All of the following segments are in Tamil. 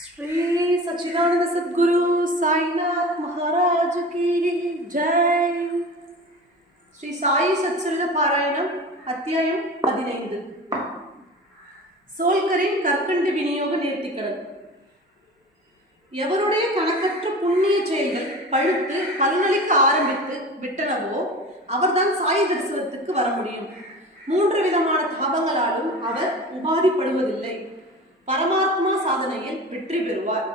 ஸ்ரீ சச்சிதானந்த சத்குரு சாய்நாத் மகாராஜ் கீ ஜெய். ஸ்ரீ சாயி சச்சல்ல பாராயணம் அத்தியாயம் பதினைந்து. சோல்கரின் கற்கண்டு விநியோக நேர்த்திக்கடன். எவருடைய கணக்கற்ற புண்ணிய செயல்கள் பழுத்து பலனளிக்க ஆரம்பித்து விட்டனவோ அவர்தான் சாயி தரிசனத்துக்கு வர முடியும். மூன்று விதமான தாபங்களாலும் அவர் உபாதிப்படுவதில்லை. பரமாத்மா சாதனையில் வெற்றி பெறுவார்.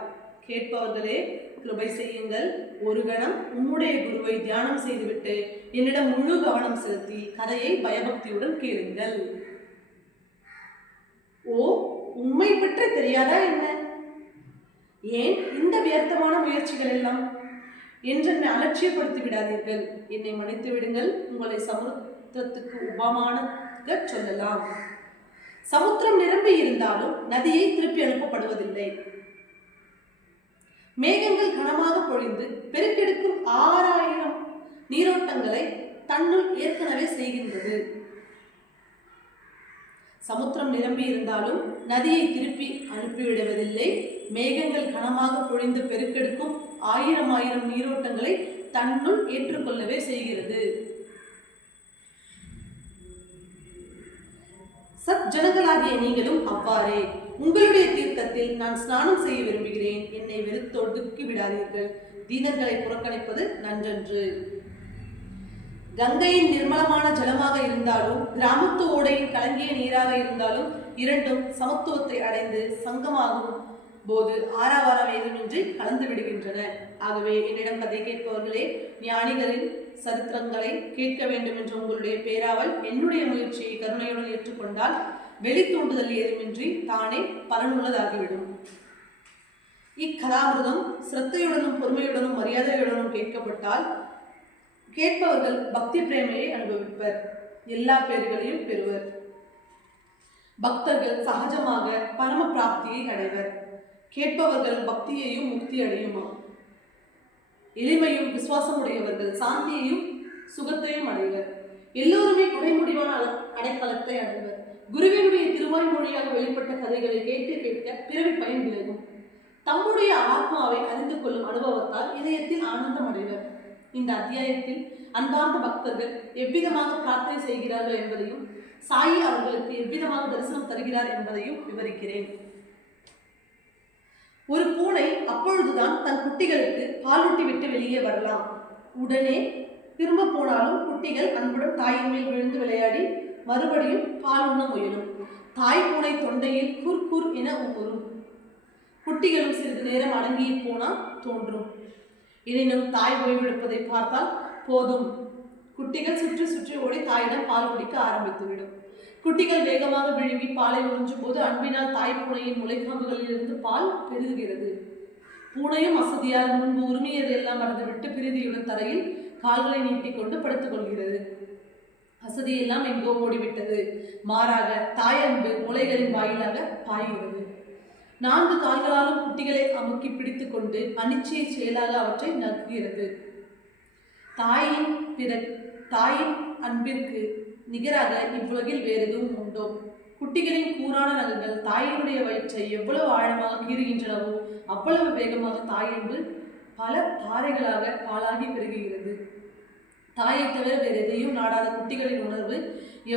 கேட்பவர்களே கிருபை செய்யுங்கள். ஒரு கணம் உம்முடைய குருவை தியானம் செய்துவிட்டு என்னிடம் முழு கவனம் செலுத்தி கதையை பயபக்தியுடன் கேளுங்கள். ஓ உண்மை பற்றி தெரியாதா என்ன? ஏன் இந்த வியர்த்தமான முயற்சிகள் எல்லாம்? என்றென்னை அலட்சியப்படுத்தி விடாதீர்கள். என்னை மன்னித்து விடுங்கள் உங்களை சமுத்திரத்துக்கு உபமான சொல்லலாம். சமுத்திரம் நிரம்பி இருந்தாலும் நதியை திருப்பி அனுப்பப்படுவதில்லை. மேகங்கள் கனமாக பொழிந்து பெருக்கெடுக்கும் ஆறாயிரம் நீரோட்டங்களை தன்னுள் ஏற்கனவே செய்கின்றது. சமுத்திரம் நிரம்பி இருந்தாலும் நதியை திருப்பி அனுப்பிவிடுவதில்லை. மேகங்கள் கனமாக பொழிந்து பெருக்கெடுக்கும் ஆயிரம் ஆயிரம் நீரோட்டங்களை தன்னுள் ஏற்றுக்கொள்ளவே செய்கிறது. சத் ஜனங்களாகிய நீங்களும் அவ்வாறே. உங்களுடைய தீர்க்கத்தில் நான் ஸ்நானம் செய்ய விரும்புகிறேன். என்னை வெறுத்தொடுக்கி விடாதீர்கள். தீனர்களை புறக்கணிப்பது நன்றன்று. கங்கையின் நிர்மலமான ஜலமாக இருந்தாலும் கிராமத்து ஓடையின் கலங்கிய நீராக இருந்தாலும் இரண்டும் சமத்துவத்தை அடைந்து சங்கமாகும் போது ஆறாவாரம் ஏதுமின்றி கலந்து விடுகின்றன. ஆகவே என்னிடம் கதை கேட்பவர்களே ஞானிகளின் சரித்திரங்களை கேட்க வேண்டும் என்ற உங்களுடைய பேராவல் என்னுடைய முயற்சியை கருணையுடன் ஏற்றுக்கொண்டால் வெளி தூண்டுதல் ஏதுமின்றி தானே பலனுள்ளதாகிவிடும். இக்கதாமிருதம் சிரத்தையுடனும் பொறுமையுடனும் மரியாதையுடனும் கேட்கப்பட்டால் கேட்பவர்கள் பக்தி பிரேமையை அனுபவிப்பர். எல்லா பேர்களையும் பெறுவர். பக்தர்கள் சகஜமாக பரம பிராப்தியை அடைவர். கேட்பவர்கள் பக்தியையும் முக்தி அடையுமா எளிமையும் விசுவாசமுடையவர்கள் சாந்தியையும் சுகத்தையும் அடைவர். எல்லோருமே குறைமுடிவான அல- அடைக்கலத்தை அடைவர். குருவினுடைய திருவாய் மொழியாக வெளிப்பட்ட கதைகளை கேட்க கேட்க பிறவி பயன் விலகும். தம்முடைய ஆத்மாவை அறிந்து கொள்ளும் அனுபவத்தால் இதயத்தில் ஆனந்தம் அடைவர். இந்த அத்தியாயத்தில் அன்பார்ந்த பக்தர்கள் எவ்விதமாக பிரார்த்தனை செய்கிறார்கள் என்பதையும் சாயி அவர்களுக்கு எவ்விதமாக தரிசனம் தருகிறார் என்பதையும் விவரிக்கிறேன். ஒரு பூனை அப்பொழுதுதான் தன் குட்டிகளுக்கு பாலூட்டி விட்டு வெளியே வரலாம். உடனே திரும்ப போனாலும் குட்டிகள் அன்புடன் தாயின் மேல் விழுந்து விளையாடி மறுபடியும் பால் உண்ண முயலும். தாய் பூனை தொண்டையில் குர் குர் என உமரும் குட்டிகளும் சிறிது நேரம் அடங்கியே போனால் தோன்றும். எனினும் தாய் ஓய்வெடுப்பதை பார்த்தால் போதும். குட்டிகள் சுற்றி சுற்றி ஓடி தாயிடம் பால் குடிக்க ஆரம்பித்துவிடும். குட்டிகள் வேகமாக விழுங்கி பாலை உறிஞ்சும் போது அன்பினால் தாய் பூனையின் முளைக்காம்புகளிலிருந்து பால் பெருகுகிறது. பூனையும் அசதியால் முன்பு உரிமையதையெல்லாம் மறந்துவிட்டு பிரீதியுடன் தரையில் கால்களை நீட்டிக்கொண்டு படுத்துக் கொள்கிறது அசதியெல்லாம் எங்கோ ஓடிவிட்டது மாறாக தாய் அன்பு முளைகளின் வாயிலாக பாய்கிறது. நான்கு கால்களாலும் குட்டிகளை அமுக்கி பிடித்துக் கொண்டு அனிச்சை செயலாக அவற்றை நக்குகிறது. தாயின் பிற தாயின் அன்பிற்கு நிகராக இவ்வுலகில் வேறு எதுவும் உண்டோ? குட்டிகளின் கூரான நகங்கள் தாயினுடைய வயிற்றை எவ்வளவு ஆழமாக கீறுகின்றனவோ அவ்வளவு வேகமாக தாயன்பு பல தாரைகளாக பாலாகி பெருகுகிறது. தாயை தவிர வேறு எதையும் நாடாத குட்டிகளின் உணர்வு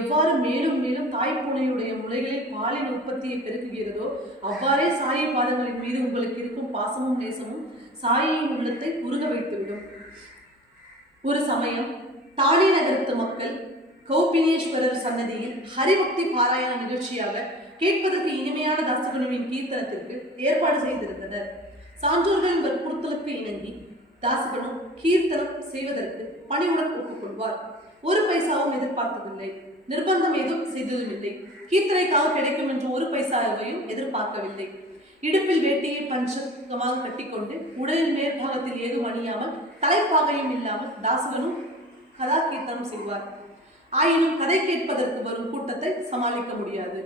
எவ்வாறு மேலும் மேலும் தாய்ப்பூனையுடைய முளைகளில் பாலின் உற்பத்தியை பெருக்குகிறதோ அவ்வாறே சாயை பாதங்களின் மீது உங்களுக்கு இருக்கும் பாசமும் நேசமும் சாயின் உள்ளத்தை உருக வைத்துவிடும். ஒரு சமயம் தாலி நகரத்து மக்கள் கௌபினேஸ்வரர் சன்னதியில் ஹரிபக்தி பாராயண நிகழ்ச்சியாக கேட்பதற்கு இனிமையான தாசகுணுவின் கீர்த்தனத்திற்கு ஏற்பாடு செய்திருந்தனர். சான்றோர்களின் வற்புறுத்தலுக்கு இணங்கி தாசகனு கீர்த்தனம் செய்வதற்கு பணிவுடன் ஒப்புக்கொள்வார். ஒரு பைசாவும் எதிர்பார்த்ததில்லை. நிர்பந்தம் எதுவும் செய்ததுமில்லை. கீர்த்தனைக்காக கிடைக்கும் என்று ஒரு பைசாவையும் எதிர்பார்க்கவில்லை. இடுப்பில் வேட்டியை பஞ்சமாக கட்டிக்கொண்டு உடலின் மேற்பாகத்தில் ஏதும் அணியாமல் தலைப்பாகையும் இல்லாமல் தாசகனும் கதா கீர்த்தனம் செய்வார். ஆயினும் கதை கேட்பதற்கு வரும் கூட்டத்தை சமாளிக்க முடியாது.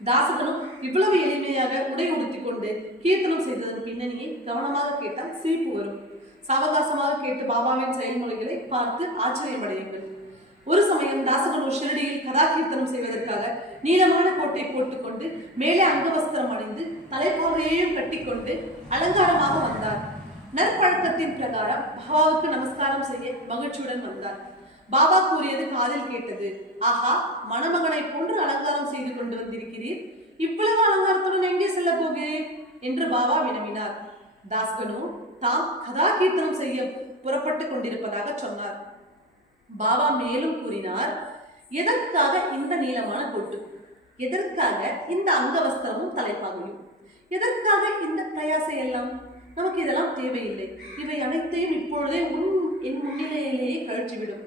தாசகனும் இவ்வளவு எளிமையாக உடை உடுத்திக் கொண்டு கீர்த்தனம் செய்ததன் பின்னணியை கவனமாக கேட்டால் சிரிப்பு வரும். சாவகாசமாக கேட்டு பாபாவின் செயல்முறைகளை பார்த்து ஆச்சரியமடையுங்கள். ஒரு சமயம் தாசகனு ஷிரடியில் கதா கீர்த்தனம் செய்வதற்காக நீளமான கோட்டை போட்டுக்கொண்டு மேலே அங்கவஸ்திரம் அணிந்து தலைப்பாகையையும் கட்டிக்கொண்டு அலங்காரமாக வந்தார். நற்பழக்கத்தின் பிரகாரம் பாபாவுக்கு நமஸ்காரம் செய்ய மகிழ்ச்சியுடன் வந்தார். பாபா கூறியது காதில் கேட்டது. ஆஹா மணமகனை போன்று அலங்காரம் செய்து கொண்டு வந்திருக்கிறீர் இவ்வளவு அலங்காரத்துடன் எங்கே செல்ல போகிறேன்? என்று பாபா வினவினார். தாஸ்கனு தாம் கதா கீர்த்தனம் செய்ய புறப்பட்டு கொண்டிருப்பதாக சொன்னார். பாபா மேலும் கூறினார் எதற்காக இந்த நீளமான கொட்டு? எதற்காக இந்த அங்கவஸ்திரமும் தலைப்பாகையும்? எதற்காக இந்த பிரயாசை எல்லாம்? நமக்கு இதெல்லாம் தேவையில்லை. இவை அனைத்தையும் இப்பொழுதே உன் என் முன்னிலையிலேயே கழற்றிவிடும்.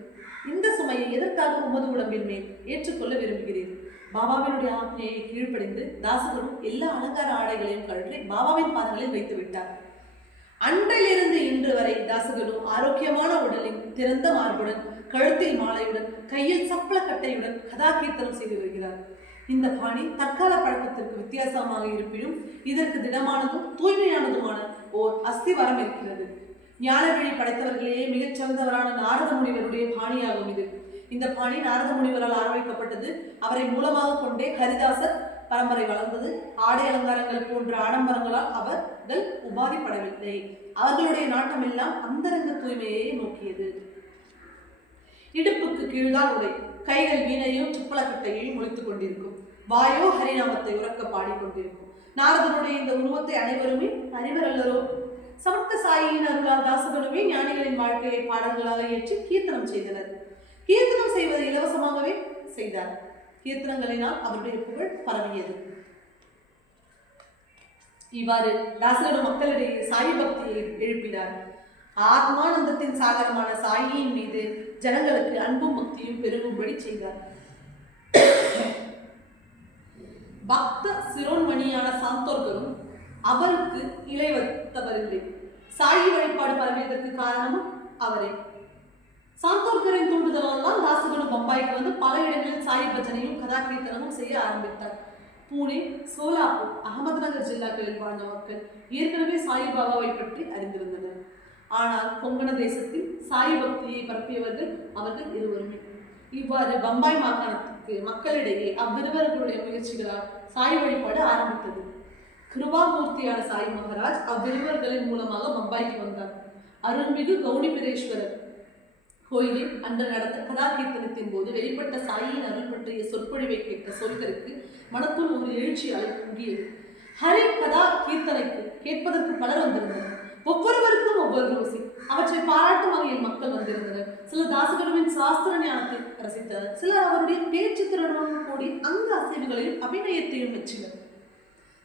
இந்த சுமையை எதற்காக உமது உடம்பின் மேல் ஏற்றுக்கொள்ள விரும்புகிறேன் பாபாவினுடைய ஆజ్ఞையை கீழ்ப்படிந்து தாசகரும் எல்லா அலங்கார ஆடைகளையும் கழற்றி பாபாவின் பாதங்களில் வைத்து விட்டார். அன்றிலிருந்து இன்று வரை தாசகரும் ஆரோக்கியமான உடலின் திறந்த மார்புடன் கழுத்தில் மாலையுடன் கையில் சப்பள கட்டையுடன் கதாகீர்த்தனம் செய்து வருகிறார். இந்த பாணி தற்கால பழக்கத்திற்கு வித்தியாசமாக இருப்பினும் இதற்கு திடமானதும் தூய்மையானதுமான ஓர் அஸ்திவாரம் இருக்கிறது. ஞான படைத்தவர்களே மிகச்சிறந்தவரான மிகச் சிறந்தவரான நாரத முனிவருடைய பாணியாகும் இது. இந்த பாணி நாரத முனிவரால் ஆரம்பிக்கப்பட்டது. அவரை மூலமாக கொண்டே ஹரிதாசர் பரம்பரை வளர்ந்தது. ஆடை அலங்காரங்கள் போன்ற ஆடம்பரங்களால் அவர்கள் உபாதிப்படவில்லை. அவர்களுடைய நாட்டமெல்லாம் அந்தரங்க தூய்மையை நோக்கியது. இடுப்புக்கு கீழ்தான் உடை. கைகள் வீணையும் சுப்பலக்கட்டையையும் முழித்துக் கொண்டிருக்கும். வாயோ ஹரிநாமத்தை உறக்க பாடிக்கொண்டிருக்கும். நாரதனுடைய இந்த உருவத்தை அனைவருமே அறிவரல்லரோ சமர்த்த சாயியின் அருளால் தாசகனுமே ஞானிகளின் வாழ்க்கையை பாடல்களாக ஏற்றி கீர்த்தனம் செய்தனர். கீர்த்தனம் செய்வதை இலவசமாகவே செய்தார். கீர்த்தனங்களினால் அவருடைய புகழ் பரவியது. இவ்வாறு தாசகனு மக்களிடையே சாயி பக்தியை எழுப்பினார். ஆத்மானந்தத்தின் சாகரமான சாயியின் மீது ஜனங்களுக்கு அன்பும் பக்தியும் பெருகும்படி செய்தார். பக்த சிரோன்மணியான சாந்தோர்களும் அவருக்கு இளைவத்தவரில்லை சாயி வழிபாடு பரவியதற்கு காரணமும் அவரே. சாந்தோர்கரின் தூண்டுதலால் தான் தாசகனு பம்பாய்க்கு வந்து பல இடங்களில் சாயி பஜனையும் கதாகீர்த்தனமும் செய்ய ஆரம்பித்தார். பூனே சோலாப்பூர் அகமதுநகர் ஜில்லாக்களில் வாழ்ந்த மக்கள் ஏற்கனவே சாயிபாபாவை பற்றி அறிந்திருந்தனர். ஆனால் கொங்கண தேசத்தில் சாயி பக்தியை பரப்பியவர்கள் அவர்கள் இருவருமே. இவ்வாறு பம்பாய் மாகாணத்துக்கு மக்களிடையே அவ்விருவர்களுடைய முயற்சிகளால் சாய் வழிபாடு ஆரம்பித்தது. கிருபாமூர்த்தியான சாய் மகாராஜ் அவ்விருவர்களின் மூலமாக பம்பாய்க்கு வந்தார். அருள்மிகு கௌனிபிரேஸ்வரர் கோயிலில் அன்று நடந்த கதா கீர்த்தனத்தின் போது வெளிப்பட்ட சாயின் அருள் பற்றிய சொற்பொழிவை கேட்ட சொல்கருக்கு மனத்துள் ஒரு எழுச்சி அலை பொங்கியது. ஹரி கதா கீர்த்தனைக்கு கேட்பதற்கு பலர் வந்திருந்தனர். ஒவ்வொருவருக்கும் ஒவ்வொரு ருசி. அவற்றை பாராட்டும் வகையில் மக்கள் வந்திருந்தனர். சிலர் தாசகருவின் சாஸ்திர ஞானத்தை ரசித்தனர். சிலர் அவருடைய பேச்சு திறனுடன் கூடி அங்க அசைவுகளையும் அபிநயத்தையும் வச்சினர்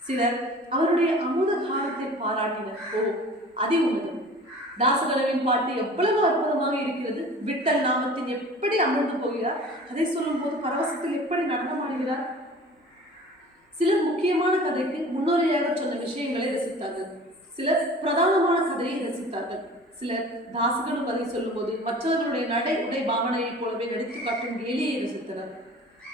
சிலர் அவருடைய அமுத காலத்தை பாராட்டினர். ஓ அதே உன்னதம் தாசகலவின் பாட்டு எவ்வளவு அற்புதமாக இருக்கிறது. விட்டல் நாமத்தின் எப்படி அமர்ந்து போகிறார்? அதை சொல்லும் போது பரவசத்தில் எப்படி நடனமாடுகிறார் சிலர் முக்கியமான கதைக்கு முன்னோடியாக சொன்ன விஷயங்களை ரசித்தார்கள். சிலர் பிரதானமான கதையை ரசித்தார்கள். சிலர் தாசகனும் கதை சொல்லும்போது மற்றவர்களுடைய நடை உடை பாவனையைப் போலவே நடித்து காட்டும் ரசித்தனர்.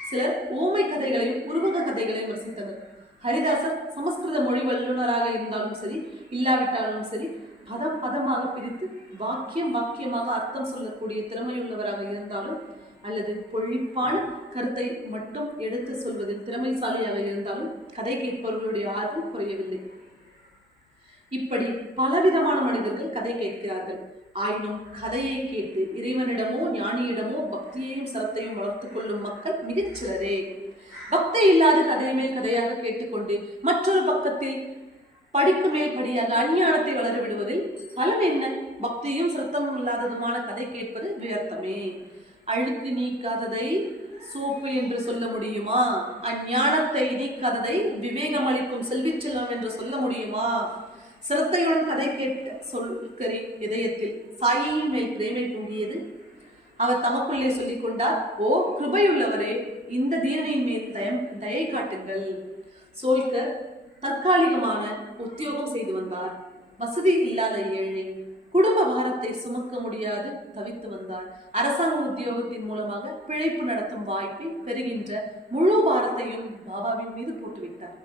சிலர் ஓமை கதைகளையும் உருவக கதைகளையும் ரசித்தனர். ஹரிதாசன் சமஸ்கிருத மொழி வல்லுநராக இருந்தாலும் சரி இல்லாவிட்டாலும் சரி பதம் பதமாக பிரித்து வாக்கியம் வாக்கியமாக அர்த்தம் சொல்லக்கூடிய திறமையுள்ளவராக இருந்தாலும் அல்லது பொழிப்பான கருத்தை மட்டும் எடுத்து சொல்வதில் திறமைசாலியாக இருந்தாலும் கதை கேட்பவர்களுடைய ஆர்வம் குறையவில்லை. இப்படி பலவிதமான மனிதர்கள் கதை கேட்கிறார்கள். ஆயினும் கதையை கேட்டு இறைவனிடமோ ஞானியிடமோ பக்தியையும் சரத்தையும் வளர்த்துக் கொள்ளும் மக்கள் மிகச்சிலரே. பக்தி இல்லாத கதை மேல் கதையாக கேட்டுக்கொண்டு மற்றொரு பக்கத்தில் படிக்கு மேல் படியாக அஞ்ஞானத்தை வளர விடுவதில் பலன் என்ன? பக்தியும் சிரத்தமும் இல்லாததுமான கதை கேட்பது வியர்த்தமே. அழுக்கு நீக்காததை சோப்பு என்று சொல்ல முடியுமா? அஞ்ஞானத்தை நீக்காததை விவேகம் அளிக்கும் செல்வி செல்வம் என்று சொல்ல முடியுமா? சிரத்தையுடன் கதை கேட்ட சொல்கரி இதயத்தில் சாயியின் மேல் பிரேமை பொங்கியது அவர் தமக்குள்ளே சொல்லிக் கொண்டார் ஓ கிருபையுள்ளவரே இந்த தீனனின் மேல் தயம் தயை காட்டுங்கள். சோல்கர் தற்காலிகமான உத்தியோகம் செய்து வந்தார். வசதி இல்லாத ஏழை குடும்ப பாரத்தை சுமக்க முடியாது தவித்து வந்தார். அரசாங்க உத்தியோகத்தின் மூலமாக பிழைப்பு நடத்தும் வாய்ப்பை பெறுகின்ற முழு பாரத்தையும் பாபாவின் மீது போட்டுவிட்டார்.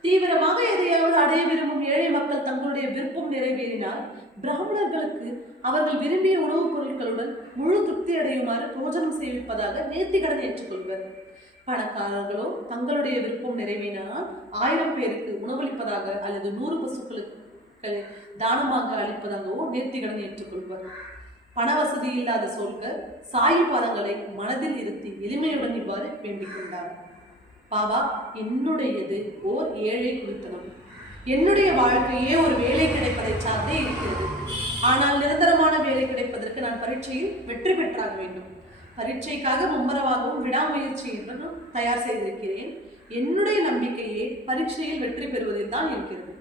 தீவிரமாக எதையாவது அடைய விரும்பும் ஏழை மக்கள் தங்களுடைய விருப்பம் நிறைவேறினால் பிராமணர்களுக்கு அவர்கள் விரும்பிய உணவுப் பொருட்களுடன் முழு திருப்தி அடையுமாறு போஜனம் செய்விப்பதாக நேர்த்திக்கடன் ஏற்றுக்கொள்வர். பணக்காரர்களோ தங்களுடைய விருப்பம் நிறைவேறினால் ஆயிரம் பேருக்கு உணவளிப்பதாக அல்லது நூறு பசுக்களுக்கு தானமாக அளிப்பதாகவோ நேர்த்திக்கடன் ஏற்றுக்கொள்வர். பண வசதி இல்லாத சொல்கர் சாயி பாதங்களை மனதில் இருத்தி எளிமையுடன் இவ்வாறு வேண்டிக் கொண்டார். பாபா என்னுடையது ஓர் ஏழை குடித்தனம். என்னுடைய வாழ்க்கையே ஒரு வேலை கிடைப்பதை சார்ந்தே இருக்கிறது. ஆனால் நிரந்தரமான வேலை கிடைப்பதற்கு நான் பரீட்சையில் வெற்றி பெற்றாக வேண்டும். பரீட்சைக்காக மும்மரவாகவும் விடாமுயற்சியுடனும் தயார் செய்திருக்கிறேன். என்னுடைய நம்பிக்கையே பரீட்சையில் வெற்றி பெறுவதில் தான் இருக்கிறது.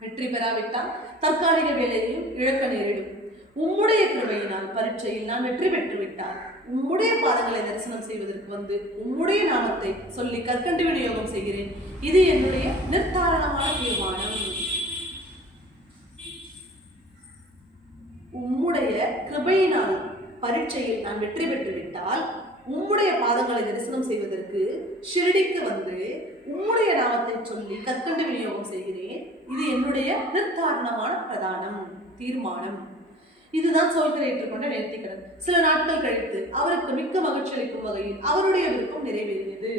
வெற்றி பெறாவிட்டால் தற்காலிக வேலையையும் இழக்க நேரிடும். உம்முடைய கிருபையினால் பரீட்சையில் நான் வெற்றி பெற்றுவிட்டால் உம்முடைய பாதங்களை தரிசனம் செய்வதற்கு வந்து உம்முடைய நாமத்தை சொல்லி கற்கண்டு விநியோகம் செய்கிறேன். இது என்னுடைய நிர்தாரணமான தீர்மானம். உம்முடைய கிருபையினால் பரீட்சையில் நான் வெற்றி பெற்று விட்டால் உம்முடைய பாதங்களை தரிசனம் செய்வதற்கு ஷிரடிக்கு வந்து உம்முடைய நாமத்தை சொல்லி கற்கண்டு விநியோகம் செய்கிறேன். இது என்னுடைய நிர்தாரணமான பிரதானம் தீர்மானம். இதுதான் சோல்கர் ஏற்றுக்கொண்ட நேர்த்திக்கடன். சில நாட்கள் கழித்து அவருக்கு மிக்க மகிழ்ச்சி அளிக்கும் வகையில் அவருடைய விருப்பம் நிறைவேறியது.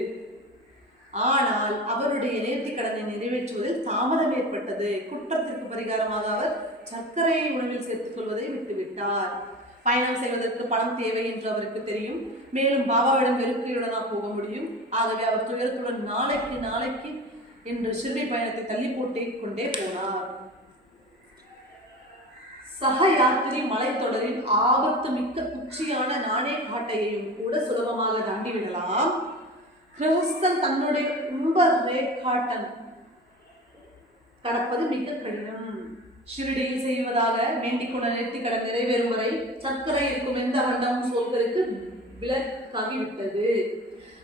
ஆனால் அவருடைய நேர்த்திக்கடனை நிறைவேற்றுவதில் தாமதம் ஏற்பட்டது. குற்றத்திற்கு பரிகாரமாக அவர் சர்க்கரையை உணவில் சேர்த்துக் கொள்வதை விட்டுவிட்டார். பயணம் செய்வதற்கு பணம் தேவை என்று அவருக்கு தெரியும். மேலும் பாபாவிடம் வெறுக்கையுடனா போக முடியும். ஆகவே அவர் துயரத்துடன் நாளைக்கு நாளைக்கு என்று ஷிர்டி பயணத்தை தள்ளி போட்டே கொண்டே போனார். சக யாத்திரி மலைத்தொடரின் ஆபத்து மிக்க குச்சியான நாணய காட்டையையும் கூட சுலபமாக தாண்டி கிரகஸ்தன் தன்னுடைய ரொம்ப ரேகாட்டன் கடப்பது மிக கடினம். ஷிரடியில் செய்வதாக வேண்டிக் கொண்ட நேர்த்திக்கடன் நிறைவேறும் வரை சர்க்கரை இருக்கும் எந்த வருடமும் சோல்கருக்கு விலக்காகிவிட்டது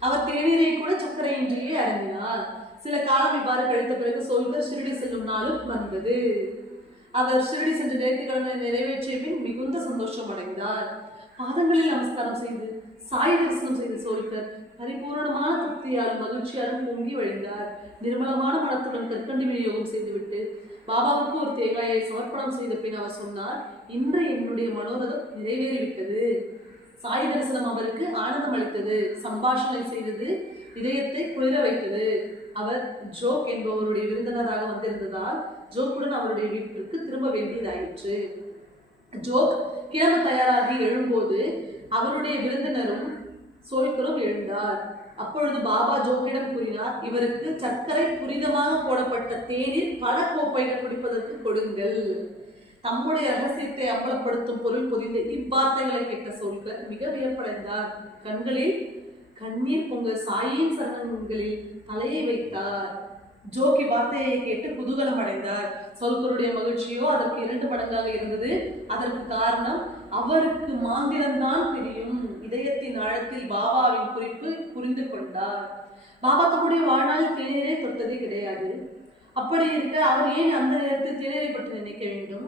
அவர் தேநீரை கூட சர்க்கரையின்றியே அருந்தினார் சில காலம் இவ்வாறு கழித்த பிறகு சோல்கர் ஷிரடி செல்லும் நாளும் வந்தது. அவர் ஷிரடி சென்று நேர்த்திக்கடனை நிறைவேற்றிய பின் மிகுந்த சந்தோஷம் அடைந்தார். பாதங்களில் நமஸ்காரம் செய்து சாய் தரிசனம் செய்து சோல்கர் பரிபூரணமான திருப்தியாலும் மகிழ்ச்சியாலும் பொங்கி வழிந்தார். நிர்மலமான மனத்துடன் கற்கண்டு விநியோகம் செய்துவிட்டு பாபாவுக்கு ஒரு தேங்காயை சமர்ப்பணம் செய்த பின் அவர் சொன்னார் இன்று என்னுடைய மனோரதம் நிறைவேறிவிட்டது. சாய் தரிசனம் அவருக்கு ஆனந்தம் அளித்தது. சம்பாஷணை செய்தது இதயத்தை குளிர வைத்தது. அவர் ஜோக் என்பவருடைய விருந்தினராக வந்திருந்ததால் ஜோக்குடன் அவருடைய வீட்டிற்கு திரும்ப வேண்டியதாயிற்று. ஜோக் கிளம்ப தயாராகி எழும்போது அவருடைய விருந்தினரும் சோல்கரும் எழுந்தார். அப்பொழுது பாபா ஜோக்கிடம் கூறினார் இவருக்கு சர்க்கரை புனிதமாக போடப்பட்ட தேநீர் பல கோப்பைகள் குடிப்பதற்கு கொடுங்கள். தம்முடைய ரகசியத்தை அம்பலப்படுத்தும் பொருள் பொதிந்த இவ்வார்த்தைகளை கேட்ட சோல்கர் மிக வியப்படைந்தார். கண்களில் கண்ணீர் பொங்க சாயின் சரணங்களில் தலையை வைத்தார். ஜோக்கி வார்த்தையை கேட்டு குதூகலம் அடைந்தார். சொல்கருடைய மகிழ்ச்சியோ அதற்கு இரண்டு மடங்காக இருந்தது. அதற்கு காரணம் அவருக்கு மாந்திரம்தான் தெரியும். இதயத்தின் ஆழத்தில் பாபாவின் குறிப்பு புரிந்து கொண்டார். பாபா தம்முடைய வாழ்நாள் தேநீரை தொட்டது கிடையாது. அப்படி இருக்க அவர் ஏன் அந்த நேரத்தில் தேநீரை பற்றி நினைக்க வேண்டும்?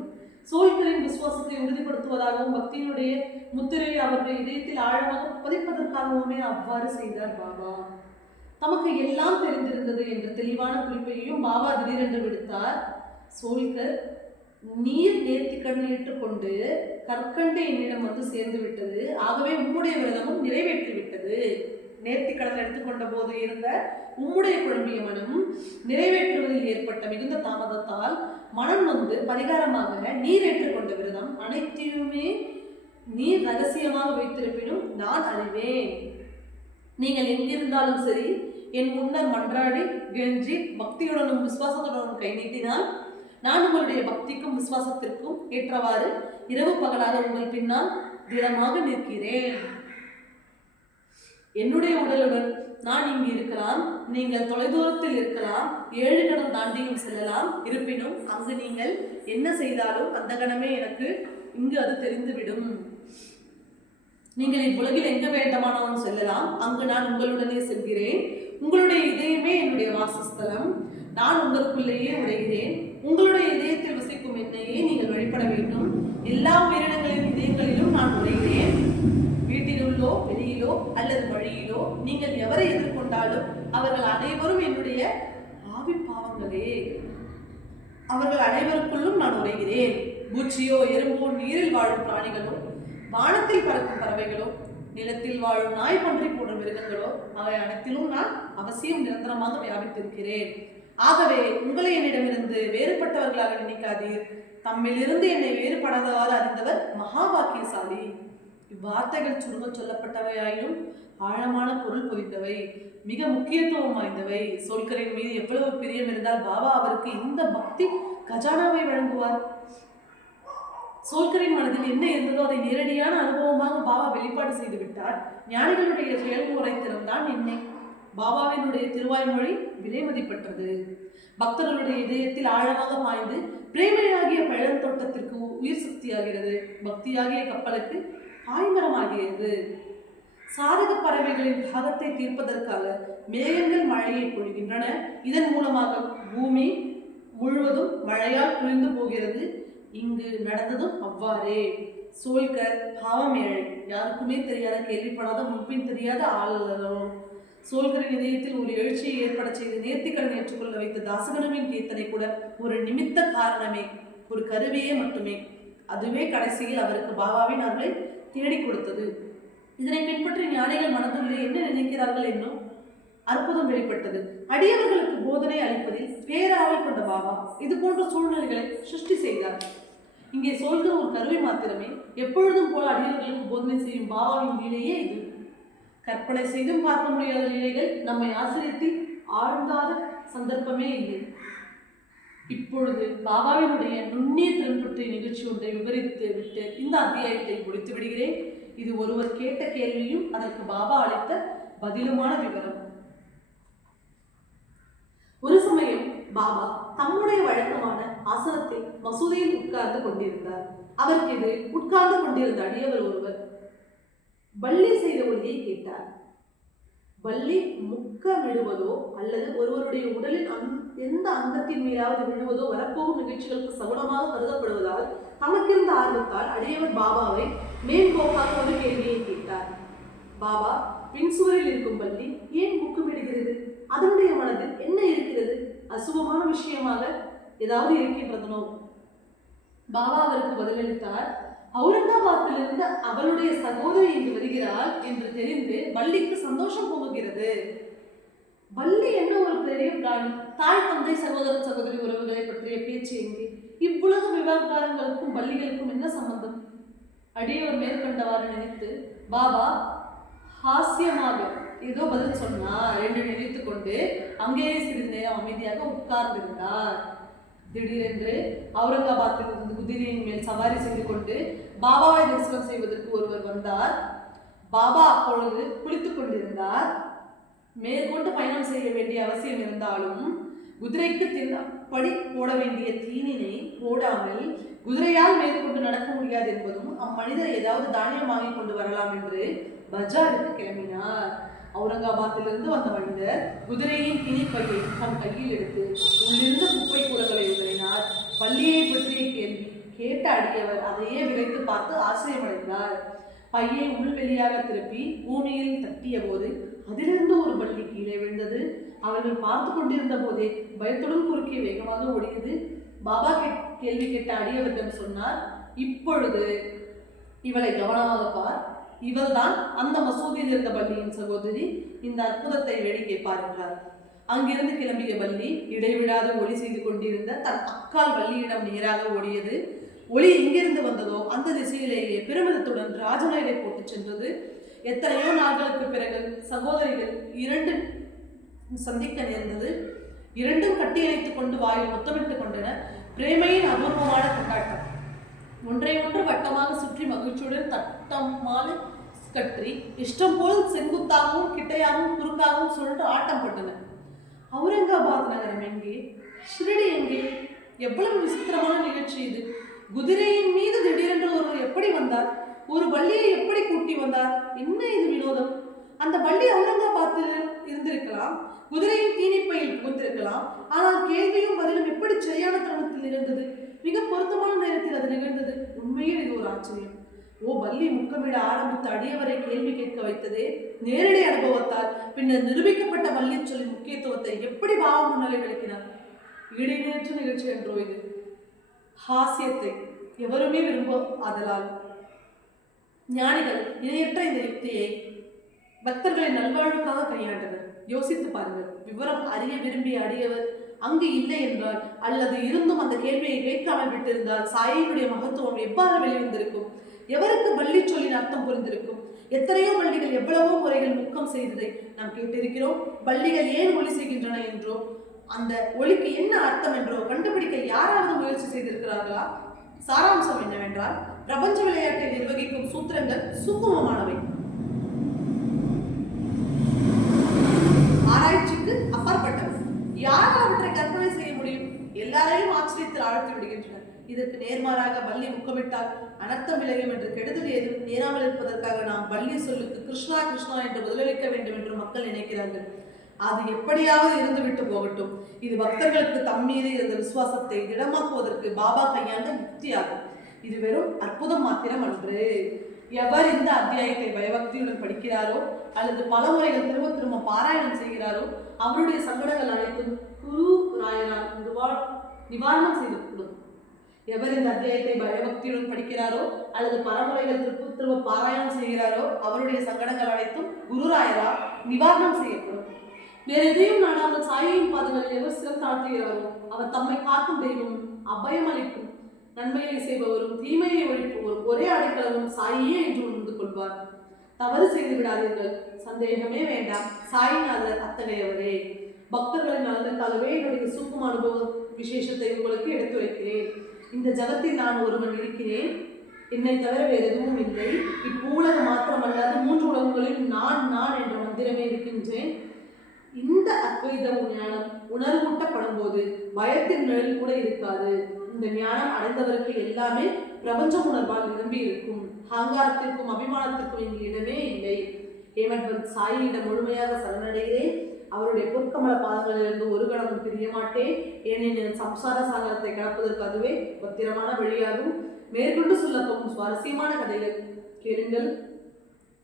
சோழ்களின் விசுவாசத்தை உறுதிப்படுத்துவதாகவும் பக்தியினுடைய முத்திரையை அவருடைய இதயத்தில் ஆழமாக பதிப்பதற்காகவுமே அவ்வாறு செய்தார் பாபா. தமக்கு எல்லாம் தெரிந்திருந்தது என்ற தெளிவான குறிப்பையும் பாபா திடீரென்று விடுத்தார். சோல்கர் நீர் நேர்த்தி ஏற்றுக்கொண்டு கற்கண்டை என்னிடம் வந்து சேர்ந்து விட்டது. ஆகவே உம்முடைய விரதமும் நிறைவேற்றி விட்டது. நேர்த்தி எடுத்துக்கொண்ட போது இருந்த உம்முடைய குழம்பிய மனம் நிறைவேற்றுவதில் ஏற்பட்ட மிகுந்த தாமதத்தால் மனம் வந்து பரிகாரமாக நீர் ஏற்றுக்கொண்ட விரதம் அனைத்தையுமே நீர் ரகசியமாக வைத்திருப்பினும் நான் அறிவேன். நீங்கள் எங்கிருந்தாலும் சரி என் முன்னர் மன்றாடி கெஞ்சி பக்தியுடனும் விசுவாசத்துடனும் கை நீட்டினால் நான் உங்களுடைய பக்திக்கும் விசுவாசத்திற்கும் ஏற்றவாறு இரவு பகலாக உங்கள் பின்னால் திடமாக நிற்கிறேன். என்னுடைய உடலுடன் நான் இங்கு இருக்கலாம் நீங்கள் தொலைதூரத்தில் இருக்கலாம் ஏழு கணம் தாண்டியும் செல்லலாம். இருப்பினும் அங்கு நீங்கள் என்ன செய்தாலும் அந்த கணமே எனக்கு இங்கு அது தெரிந்துவிடும். நீங்கள் இவ்வுலகில் எங்க வேண்டுமானாலும் செல்லலாம். அங்கு நான் உங்களுடனே செல்கிறேன். உங்களுடைய இதயமே என்னுடைய வாசஸ்தலம். நான் உங்களுக்குள்ளேயே உடைகிறேன் உங்களுடைய இதயத்தில் வசிக்கும் என்னையே நீங்கள் வழிபட வேண்டும். எல்லா உயிரினங்களின் இதயங்களிலும் நான் உடைகிறேன் வீட்டிலுள்ளோ வெளியிலோ அல்லது வழியிலோ நீங்கள் எவரை எதிர்கொண்டாலும் அவர்கள் அனைவரும் என்னுடைய ஆவி பாவங்களே அவர்கள் அனைவருக்குள்ளும் நான் உரைகிறேன் பூச்சியோ எறும்போ நீரில் வாழும் பிராணிகளோ வானத்தில் பறக்கும் பறவைகளோ நிலத்தில் வாழும் நாய் பன்றி போன்ற மிருகங்களோ அவை அனைத்திலும் நான் அவசியம் நிரந்தரமாக வியாபித்திருக்கிறேன். ஆகவே உங்களை என்னிடமிருந்து வேறுபட்டவர்களாக நினைக்காதீர். தம்மிலிருந்து என்னை வேறுபடாதவாறு அறிந்தவர் மகாபாக்கியசாலி. இவ்வார்த்தைகள் சுருங்க சொல்லப்பட்டவையாயினும் ஆழமான பொருள் பொதிந்தவை மிக முக்கியத்துவம் வாய்ந்தவை. சொற்களின் மீது எவ்வளவு பிரியம் இருந்தால் பாபா அவருக்கு இந்த பக்தி கஜானாவை வழங்குவார். சோல்கரின் மனதில் என்ன இருந்ததோ அதை நேரடியான அனுபவமாக பாபா வெளிப்பாடு செய்து விட்டார் ஞானிகளுடைய செயல்முறை திறம்தான் என்னை. பாபாவினுடைய திருவாய்மொழி விலைமதிப்பற்றது பக்தர்களுடைய இதயத்தில் ஆழமாக பாய்ந்து பிரேமையாகிய பழந்தோட்டத்திற்கு உயிர் சக்தியாகிறது. பக்தியாகிய கப்பலுக்கு பாய்மரமாகிறது. சாதக பறவைகளின் தாகத்தை தீர்ப்பதற்காக மேகங்கள் மழையை பொழிகின்றன. இதன் மூலமாக பூமி முழுவதும் மழையால் குளிர்ந்து போகிறது. இங்கு நடந்ததும் அவ்வாறே. சோல்கர் பாவமேழை யாருக்குமே தெரியாத கேள்விப்படாத முன்பின் தெரியாத ஆளுநரும் சோழ்கரின் இதயத்தில் ஒரு எழுச்சியை ஏற்பட செய்து நேர்த்திக்கடன் ஏற்றுக்கொள்ள வைத்த தாசகனமின் கீர்த்தனை கூட ஒரு நிமித்த காரணமே ஒரு கருவியே மட்டுமே. அதுவே கடைசியில் அவருக்கு பாபாவின் அருளை தேடிக் கொடுத்தது. இதனை பின்பற்றி ஞானிகள் மனதுள்ளே என்ன நினைக்கிறார்கள் என்னும் அற்புதம் வெளிப்பட்டது. அடியவர்களுக்கு போதனை அளிப்பதில் பேராவல் கொண்ட பாபா இது போன்ற சூழ்நிலைகளை சிருஷ்டி செய்தார். இங்கே சொல்கிற ஒரு கருவி மாத்திரமே எப்பொழுதும் போல அடியவர்களுக்கு போதனை செய்யும் பாபாவின் நிலையே இது. கற்பனை செய்தும் பார்க்க முடியாத நிலைகள் நம்மை ஆசிரியத்தில் ஆழ்ந்தாத சந்தர்ப்பமே இல்லை. இப்பொழுது பாபாவினுடைய நுண்ணிய திறன் பற்றிய நிகழ்ச்சி ஒன்றை விவரித்து விட்டு இந்த அத்தியாயத்தை முடித்து விடுகிறேன். இது ஒருவர் கேட்ட கேள்வியும் அதற்கு பாபா அளித்த பதிலுமான விவரம். ஒரு சமயம் பாபா தம்முடைய வழக்கமான ஆசனத்தில் மசூதியில் உட்கார்ந்து கொண்டிருந்தார். அவருக்கு இது உட்கார்ந்து கொண்டிருந்த அடியவர் ஒருவர் பள்ளி செய்த ஒளியை கேட்டார். பள்ளி முக்கமிடுவதோ அல்லது ஒருவருடைய உடலின் அந் எந்த அங்கத்தின் மீதாவது விழுவதோ வரப்போகும் நிகழ்ச்சிகளுக்கு சகுனமாக கருதப்படுவதால் தமக்கிருந்த ஆர்வத்தால் அடியவர் பாபாவை மேம்போக்காக ஒரு கேள்வியை கேட்டார். பாபா பின்சுவரில் இருக்கும் பள்ளி ஏன் முக்கமிடுகிறது? அதனுடைய மனதில் என்ன இருக்கிறது? அசுபமான விஷயமாக ஏதாவது இருக்கின்றதனோ? பாபா அவருக்கு பதிலளித்தார் அவுரங்காபாத்திலிருந்து அவளுடைய சகோதரி இங்கு வருகிறாள் என்று தெரிந்து வள்ளிக்கு சந்தோஷம் பொங்குகிறது வள்ளி என்ன ஒரு பெரிய பிராணி? தாய் தந்தை சகோதரன் சகோதரி உறவுகளை பற்றிய பேச்சு எங்கே? இவ்வுலக விவகாரங்களுக்கும் பள்ளிகளுக்கும் என்ன சம்பந்தம்? அடியவர் மேற்கொண்டவாறு நினைத்து பாபா ஹாஸ்யமாக ஏதோ பதில் சொன்னார் என்று நினைத்து கொண்டு அங்கேயே சிறிது நேரம் அமைதியாக உட்கார்ந்திருந்தார். திடீரென்று அவுரங்காபாத்தில் இருந்து குதிரையின் மேல் சவாரி செய்து கொண்டு பாபாவை தரிசனம் செய்வதற்கு ஒருவர் வந்தார். பாபா அப்பொழுது குளித்துக் கொண்டிருந்தார். மேற்கொண்டு பயணம் செய்ய வேண்டிய அவசியம் இருந்தாலும் குதிரைக்கு படி போட வேண்டிய தீனினை போடாமல் குதிரையால் மேற்கொண்டு நடக்க முடியாது என்பதும் அம்மனிதர் ஏதாவது தானியம் வாங்கி கொண்டு வரலாம் என்று பஜாருக்கு கிளம்பினார். அவுரங்காபாத்திலிருந்து வந்த மனிதர் குதிரையின் திணிப்பையை தம் கையில் எடுத்து உள்ளிருந்த குப்பை கூடங்களை பள்ளியை பற்றிய கேள்வி கேட்ட அடியவர் அதையே விளைத்து பார்த்து ஆச்சரியமடைந்தார் பையை உள்வெளியாக திருப்பி பூமியில் தட்டிய போது அதிலிருந்து ஒரு பள்ளி கீழே விழுந்தது. அவர்கள் பார்த்து கொண்டிருந்த போதே பயத்துடன் குறுக்கே வேகமாக ஓடியது. பாபா கே- கேள்வி கேட்ட அடியவரிடம் சொன்னார் இப்பொழுது இவளை கவனமாக பார். இவள்தான் அந்த மசூதியில் இருந்த பள்ளியின் சகோதரி. இந்த அற்புதத்தை வேடிக்கை பார் என்றார். அங்கிருந்து கிளம்பிய வள்ளி இடைவிடாது ஒளி செய்து கொண்டிருந்த தன் அக்கால் வள்ளியிடம் நேராக ஓடியது. ஒளி எங்கிருந்து வந்ததோ அந்த திசையிலேயே பெருமிதத்துடன் ராஜநாயகை போட்டுச் சென்றது. எத்தனையோ நாட்களுக்கு பிறகு சகோதரிகள் இரண்டு சந்திக்க நேர்ந்தது. இரண்டும் கட்டியழைத்துக் கொண்டு வாயில் முத்தமிட்டுக் கொண்டன. பிரேமையின் அபூர்வமான கொண்டாட்டம். ஒன்றை ஒன்று வட்டமாக சுற்றி மகிழ்ச்சியுடன் தட்டமாக கற்றி இஷ்டம் போல் செங்குத்தாகவும் கிட்டையாகவும் குறுக்காகவும் சுழன்று ஆட்டம் போட்டன. அவுரங்காபாத் நகரம் எங்கே? ஷிரடி எங்கே? எவ்வளவு விசித்திரமான நிகழ்ச்சி இது. குதிரையின் மீது திடீரென்று ஒருவர் எப்படி வந்தார்? ஒரு பள்ளியை எப்படி கூட்டி வந்தார்? என்ன இது வினோதம்? அந்த பள்ளி அவுரங்காபாத்தில் இருந்திருக்கலாம் குதிரையின் தீனிப்பையில் புகுந்திருக்கலாம் ஆனால் கேள்வியும் பதிலும் எப்படி சரியான தருணத்தில் நிகழ்ந்தது? மிக பொருத்தமான நேரத்தில் அது நிகழ்ந்தது. உண்மையில் இது ஒரு ஆச்சரியம். ஓ பல்லி முக்கமிட ஆரம்பித்த அடியவரை கேள்வி கேட்க வைத்ததே நேரடி அனுபவத்தால். பின்னர் நிரூபிக்கப்பட்ட பள்ளி முக்கியத்துவத்தை எப்படி பாவ முன்னிலை விளக்கினார்? இடைநேற்று நிகழ்ச்சி என்றோ இது? ஹாஸ்யத்தை எவருமே விரும்ப ஆதலால். ஞானிகள் இணையற்ற இந்த யுக்தியை பக்தர்களின் நல்வாழ்வுக்காக கையாண்டனர். யோசித்து பாருங்கள் விவரம் அறிய விரும்பிய அடியவர் அங்கு இல்லை என்றால் அல்லது இருந்தும் அந்த கேள்வியை கேட்காமல் விட்டிருந்தால் சாயினுடைய மகத்துவம் எவ்வாறு வெளிவந்திருக்கும்? எவருக்கு வள்ளி சொல்லின் அர்த்தம் புரிந்திருக்கும்? எத்தனையோ வள்ளிகள் எவ்வளவோ முறைகள் முக்கம் செய்ததை நாம் கேட்டிருக்கிறோம். பள்ளிகள் ஏன் ஒளி செய்கின்றன என்றோ அந்த ஒளிக்கு என்ன அர்த்தம் என்றோ கண்டுபிடிக்க யாராவது முயற்சி செய்திருக்கிறார்களா? சாராம்சம் என்னவென்றால் பிரபஞ்ச விளையாட்டை நிர்வகிக்கும் சூத்திரங்கள் சுக்குமமானவை ஆராய்ச்சிக்கு அப்பாற்பட்டவை யாரால் அவற்றை கற்பனை செய்ய முடியும் எல்லாரையும் ஆச்சரியத்தில் ஆழ்த்தி விடுகின்றனர். இதற்கு நேர்மாறாக பள்ளி முக்கமிட்டால் அனர்த்தம் விளையும் என்று கெடுதல் ஏதும் நேராமல் இருப்பதற்காக நாம் பள்ளி சொல்லுக்கு கிருஷ்ணா கிருஷ்ணா என்று பதிலளிக்க வேண்டும் என்று மக்கள் நினைக்கிறார்கள். அது எப்படியாவது இருந்துவிட்டு போகட்டும். இது பக்தர்களுக்கு தம் மீது இருந்த விசுவாசத்தை திடமாக்குவதற்கு பாபா கையாண்ட யுக்தியாகும் இது வெறும் அற்புதம் மாத்திரம் அன்று. எவர் இந்த அத்தியாயத்தை பயபக்தியுடன் படிக்கிறாரோ அல்லது பல முறைகள் திரும்ப திரும்ப பாராயணம் செய்கிறாரோ அவருடைய சங்கடங்கள் அனைத்தும் குரு ராயனால் நிர்வா- நிவாரணம் செய்து செய்துவிடும் எவர் இந்த அத்தியாயத்தை பயபக்தியுடன் படிக்கிறாரோ அல்லது பரமுறைகள் திருப்பு திரும்ப பாராயணம் செய்கிறாரோ அவருடைய சங்கடங்கள் அனைத்தும் குருராயரால் நிவாரணம் செய்யப்படும். வேறு எதையும் நாடாமல் சாயின் பாதங்களில் எவர் சிரம் தாழ்த்துகிறாரோ அவர் தம்மை காக்கும் தெய்வம் அபயம் அளிக்கும். நன்மையை செய்பவரும் தீமையை ஒழிப்பவரும் ஒரே அடைக்கலமும் சாயியே என்று உணர்ந்து கொள்வார். தவறு செய்து விடாதீர்கள். சந்தேகமே வேண்டாம். சாயிநாதர் அத்தகையவரே. பக்தர்களின் நலனுக்காகவே என்னுடைய சூக்கும் அனுபவம் விசேஷத்தை உங்களுக்கு எடுத்துரைக்கிறேன் இந்த ஜகத்தில் நான் ஒருவன் இருக்கிறேன். என்னை தவிர வேறு எதுவும் இல்லை. இப்பூலகம் மாத்திரமல்லாது மூன்று உலகங்களில் நான் நான் என்ற மந்திரமே இருக்கின்றேன். இந்த அத்வைத ஞானம் உணர்வூட்டப்படும் போது பயத்தின் நிழல் கூட இருக்காது. இந்த ஞானம் அடைந்தவருக்கு எல்லாமே பிரபஞ்ச உணர்வால் நிரம்பி இருக்கும். அகங்காரத்திற்கும் அபிமானத்திற்கும் இங்கு இடமே இல்லை. ஹேமந்த் சாயியிடம் முழுமையாக சரணடைகிறேன். அவருடைய பொற்கமல பாதங்களிலிருந்து ஒரு கணமும் பிரிய மாட்டேன். ஏனெனில் சம்சார சாகரத்தை கடப்பதற்கு அதுவே பத்திரமான வழியாகும். மேற்கொண்டு சொல்லப்போகும் சுவாரஸ்யமான கதைகள் கேளுங்கள்.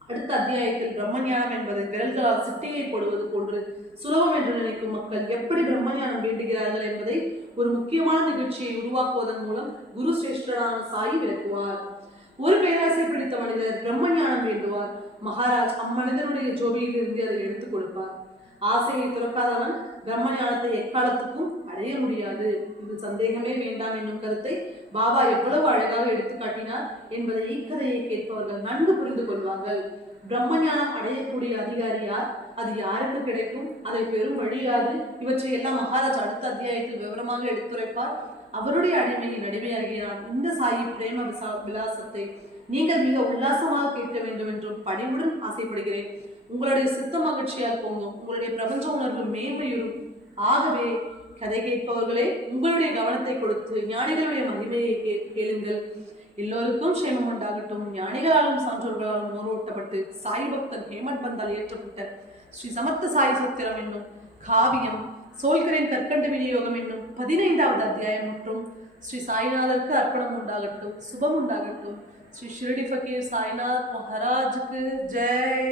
அடுத்த அத்தியாயத்தில் பிரம்மஞானம் என்பது விரல்களால் சிட்டையை போடுவது போன்று சுலபம் என்று நினைக்கும் மக்கள் எப்படி பிரம்மஞானம் வேண்டுகிறார்கள் என்பதை ஒரு முக்கியமான நிகழ்ச்சியை உருவாக்குவதன் மூலம் குரு சிரேஷ்டரான சாயி விளக்குவார். ஒரு பேராசை பிடித்த மனிதர் பிரம்மஞானம் வேண்டுவார். மகாராஜ் அம்மனிதனுடைய ஜோபியில் இருந்து அதை எடுத்துக் கொடுப்பார். ஆசையை துறக்காதவன் பிரம்மஞானத்தை எக்காலத்துக்கும் அடைய முடியாது. இது சந்தேகமே வேண்டாம் என்னும் கருத்தை பாபா எவ்வளவு அழகாக எடுத்துக்காட்டினார் என்பதை இக்கதையை கேட்பவர்கள் நன்கு புரிந்து கொள்வார்கள். பிரம்மஞானம் அடையக்கூடிய அதிகாரி யார்? அது யாருக்கு கிடைக்கும்? அதை பெரும் வழியாது இவற்றை எல்லாம் மகாராஜ் அடுத்த அத்தியாயத்தில் விவரமாக எடுத்துரைப்பார். அவருடைய அடிமையின் அடிமையாகிய நான் இந்த சாயி பிரேம விசா விலாசத்தை நீங்கள் மிக உல்லாசமாக கேட்க வேண்டும் என்றும் பணிவுடன் ஆசைப்படுகிறேன். உங்களுடைய சித்த மகிழ்ச்சியால் போகும் உங்களுடைய பிரபஞ்ச உணர்வு மேம்பையும் ஆகவே கதை கேட்பவர்களே உங்களுடைய கவனத்தை கொடுத்து ஞானிகளுடைய மகிமையை கே கேளுங்கள். எல்லோருக்கும் க்ஷேமம் உண்டாகட்டும். ஞானிகளாலும் சான்றோர்களாலும் உணர்வூட்டப்பட்டு சாய் பக்தன் ஹேமந்த் பந்தால் இயற்றப்பட்ட ஸ்ரீ சமர்த்த சாய் சத்திரம் என்னும் காவியம் சோல்கரின் கற்கண்டு விநியோகம் என்னும் பதினைந்தாவது அத்தியாயம் மற்றும் ஸ்ரீ சாய்நாதருக்கு அர்ப்பணம் உண்டாகட்டும் சுபம் உண்டாகட்டும். ஸ்ரீ ஷிரடி ஃபக்கீர் சாய்நாத் மகாராஜுக்கு ஜெய்.